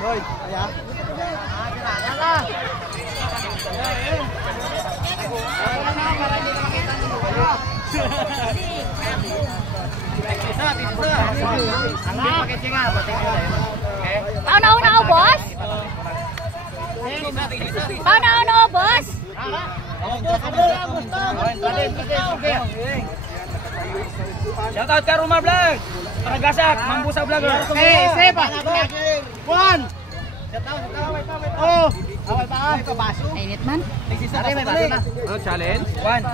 Hoy, ya. Paano na boss? Paano boss? Shoutout kay Rumar Vlog. Paragasak, Mambusa Vlogger. Sepa. Juan. Oh. Awal pa. Init man. Challenge. One.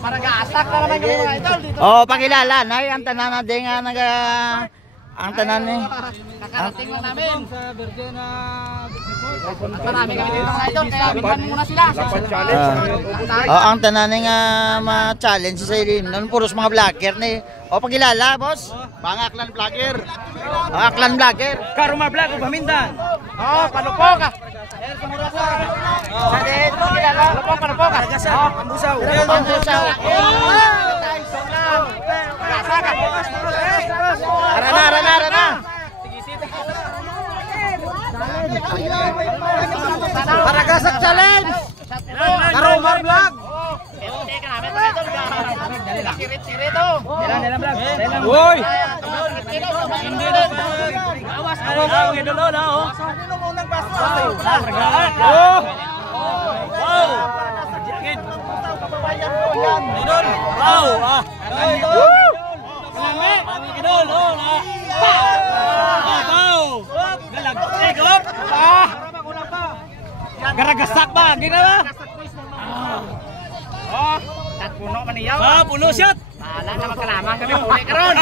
Paragasak na naman yung mga idol dito. Oh, pakilala nay ang tanan na din nga naga ang tanan ni. Kakarating lang namin. Sa Virgin Marami kami dito mga idol, kaya bigyan muna sila. Oh, ang tanan ni nga ma-challenge sa ilin. Non puros mga vlogger ni. Oh, pakilala boss. Mga aklan vlogger. Aklan vlogger. Kay Rumar Vlog ug Pamindan. Oh, panupok ka. Sa dito pakilala. Panupok ka. Paragasak, Mambusa. Pambusaw. Arana. Paragasak challenge. Karomar vlog. Sirit-sirit oh. Dalam vlog. Woi. Hindi na. Awas ako idolo na oh. Sino mo nang baso? Oh. Wow. Sakit. Idol. Wow. Kami idol oh na. Wow. Galag. Egop. Garagasak ba? Ginawa? Oh, puno man iyaw. Puno shot. Bahala na magkalaman kami muli karon.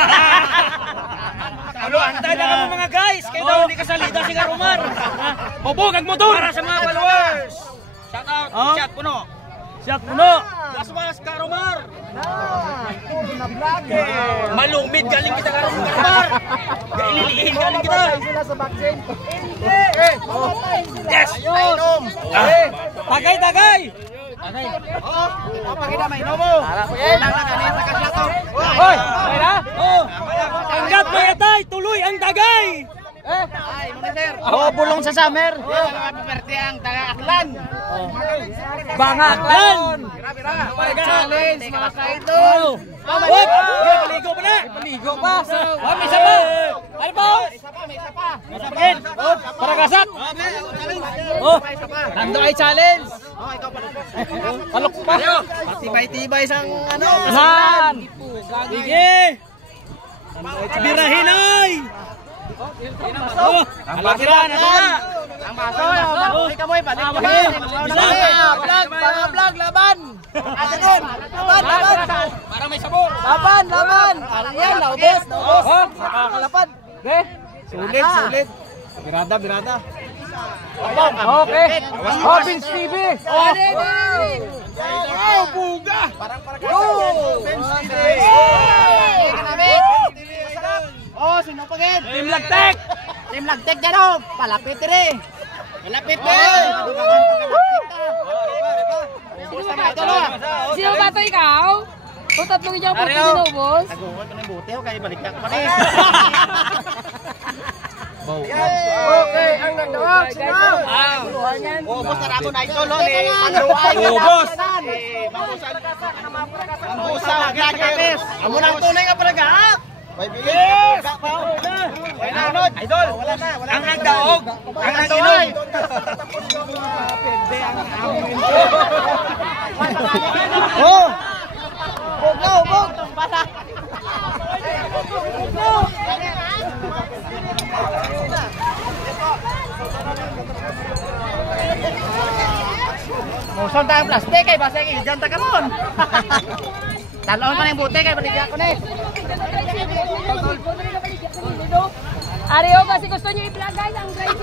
Alo, antay na kamo mga guys. Kaya daw hindi kasalida si Karumar. Bubog ang motor para sa mga followers. Shout out, shot puno. Shot puno. Mas Karumar. Malumid galing kita Karumar. Gaililihin galing kita. Sila sa vaccine. Yes. Inom. Tagay. Oh, pakita may inom mo. Lang na kanina sa kasyato. Hoy, na? Oh. Hanggat may atay, tuloy ang tagay. Ay, monitor. Oh, bulong sa summer. Happy birthday ang taga-Aklan. Bangaklan. Challenge mga ka-idol. Wop! Paligo pa na! Paligo pa! May isa pa! Ano pa? May isa pa. Masakit! Paragasak! Oh! Nando ay challenge! Oh, ikaw pala. Palok pa! Matibay-tibay sang ano. Saan? Sige! Birahin ay! Oh! Alagiran! Ito na! Ang baso. Balik ka mo eh. Balik ka mo. Vlog, laban. Laban. Para may sabor! Laban. Ayan, naubos. Oh! Kalapad. Sulit! Birada! Okay. Oh, Vince TV! Oh, buga. Parang Vince TV. Oh, sino pagin? Team Lagtek! Team Lagtek dyan oh. Palapit rin. Malapit din. Sino ba ito ikaw? Kung tatlong iyang puti sinubos? Naguhol ko ng buti oh. Kaya balik ka pa rin. Okay, ang nagdawag! Sino? Ubos na ramon na ito, Loli. Magruay. Ubos! Mambusa. Vlogger. Amo nang tunay nga palagat. Yes! Idol. Wala na. Ang nagdaog! Ang nag-inom! Oh! Bog! Bala! Muson tayong plastic kay basta kay dyan ta karon. Talon pa ng buti kay baligya ko ni. Ariyo kasi gusto niyo i-vlog guys ang drive.